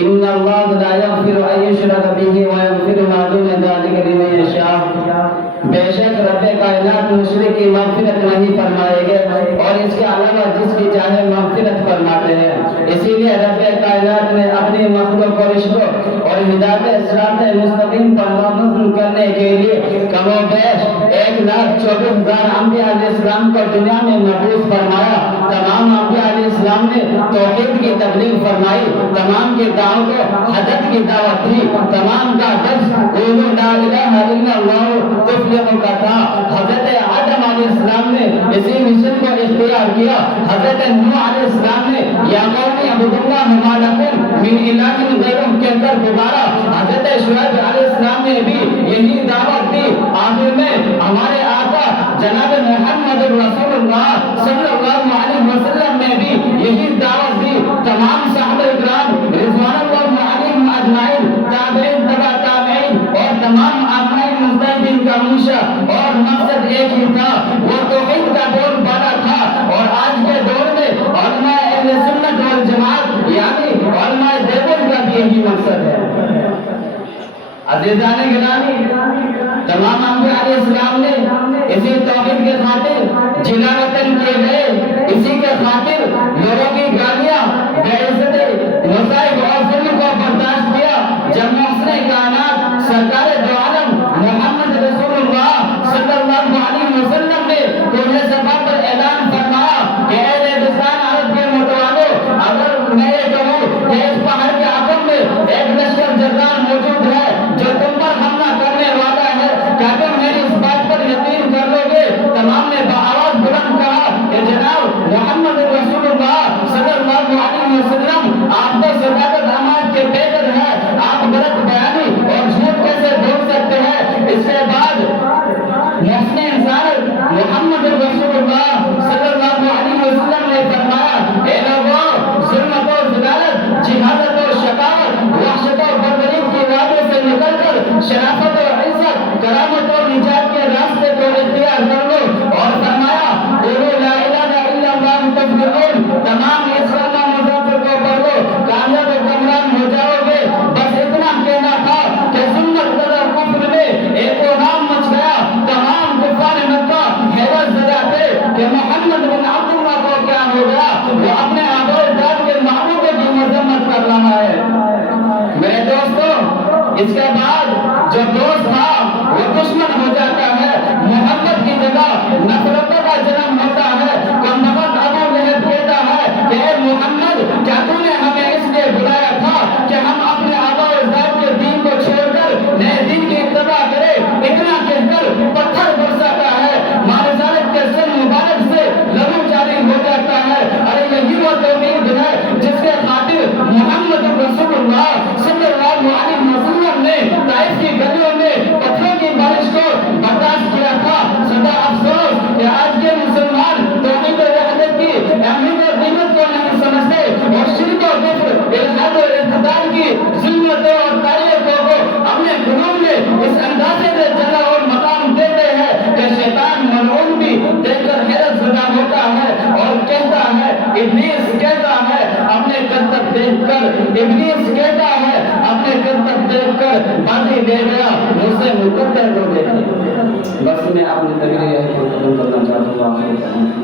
ان اللہ لا یغفر ان یشرک بہ ویغفر ما دون ذلک لمن یشاء، بے شک رب کائنات مشرک کی مغفرت نہیں فرمائے گا اور اس کے علاوہ جس کی چاہے مغفرت فرماتے ہیں۔ اسی لیے رب کائنات نے اپنی مخلوق کو رشتوں اور ہدایت صراط مستقیم پر نامزد کرنے کے لیے کم و بیش 1,24,000 انبیاء علیہ السلام کو دنیا میں مبعوث فرمایا۔ تمام انبیاء علیہ السلام نے توحید کی تبلیغ فرمائی، تمام کی دعوت کو حدت کی دعوت دی، تمام کا درس قولوا لا الہ الا اللہ تفلحوا کا تھا۔ حضرت آدم علیہ السلام نے اسی مشن کو اختیار کیا۔ حضرت نوح علیہ السلام نے یا قوم اعبدوا اللہ ما لکم من الہ غیرہ کہہ کر دوبارہ حضرت شعیب علیہ السلام نے بھی یہی دعوت دی۔ آخر میں ہمارے آقا جناب محمد رسول اللہ صلی اللہ علیہ وسلم نے بھی یہی دعوت دی۔ تمام صحابہ اکرام رضوان اللہ علیہم اجمعین، تابعین تبع تابعین اور تمام ائمہ مجتہدین کا منشا اور مقصد ایک ہی تھا، وہ توحید کا بول بالا تھا۔ اور آج کے دور میں علماء اہل سنت والجماعت یعنی علماء دیوبند کا بھی یہی مقصد ہے۔ عزیزان گرامی، تمام انبیاء علیہ السلام نے اسی توحید کے خاطر جلا وطن کیے گئے، اسی کے خاطر لوگوں کی گالیاں، بے عزتی، مصائب اور ظلم کو برداشت کیا۔ جب محسن کائنات سرکار دو عالم محمد رسول اللہ صلی اللہ علیہ وسلم نے کوہ صفا پر اعلان فرمایا کہ اے ریگستان عرب کے متوالو، اگر میں یہ کہوں کہ اس پہاڑ کے عقب میں ایک لشکر جرار موجود ہے جو تم پر حملہ کرنے والا ہے، کیا تم میری اس بات پر یقین کر لو گے؟ تمام نے بآواز بلند کہا کہ جناب محمد رسول اللہ صلی اللہ علیہ وسلم آپ تو صداقت امانت کے پیکر ہیں، آپ غلط بیانی اور جھوٹ کیسے بول سکتے ہیں؟ اس کے بعد محسن انسان محمد رسول اللہ صلی اللہ علیہ وسلم نے فرمایا اے لوگوں، ظلمت و ذلالت، جہالت و شقاوت، وحشت و بربریت کی راہوں سے نکل کر شرافت و عزت، کرامت و نجات کے راستے کو اختیار کر لو۔ اور فرمایا قولوا لا الہ الا اللہ تفلحون، تمام اسلام و مذاکر کو پڑھ لو، کامیاب و کامران ہو جاؤ گے۔ بس اتنا کہنا تھا کہ ظلمت اور کفر میں ایک نام مچ گیا۔ تمام کفار مکہ حیرت زدہ تھے کہ محمد بن عبداللہ کو کیا ہو گیا، وہ اپنے آباء و اجداد کے محبوب کی مذمت کر رہا ہے۔ میرے دوستو، اس کے بعد جو دوست تھا وہ دشمن ہو جاتا ہے، محبت کی جگہ نفرتوں کا جنم ہوتا ہے۔ کم وقت ابو لہب کہتا ہے کہ اے محمد، کیا تو نے ہمیں اس لیے بلایا تھا کہ ہم اپنے آباء و اجداد کے دین کو چھوڑ کر نئے دین کی اتباع کریں؟ اتنا کہہ کر پتھر برساتا ہے، مارزالت کے سن مبارک سے لہو جاری ہو جاتا ہے۔ ارے یہی وہ توحید ہے جس کے خاطر محمد رسول اللہ صلی اللہ علیہ وسلم نے طائف کی گلیوں میں پتھروں کی بارش کو برداشت کیا تھا۔ سدا افسوس کہ آج کے مسلمان توحید و وحدت کی اہمیت اور قیمت کو نہیں سمجھتے اور شرک و کفر، الحاد و ارتداد کی ظلمتوں اور تاریخوں کو اپنے قلوب میں اس اندازے سے جگہ اور مقام دیتے ہیں کہ شیطان ملعون بھی دیکھ کر حیرت زدہ ہوتا ہے اور کہتا ہے، ابلیس کہتا ہے اپنے کرتب دیکھ کر، ابلیس کہتا ہے اپنے کرتب دیکھ کر بازی دے گیا، مجھ سے مقدر کو دیکھیں۔ بس میں اپنی تقریر کو ختم کرنا چاہتا ہوں۔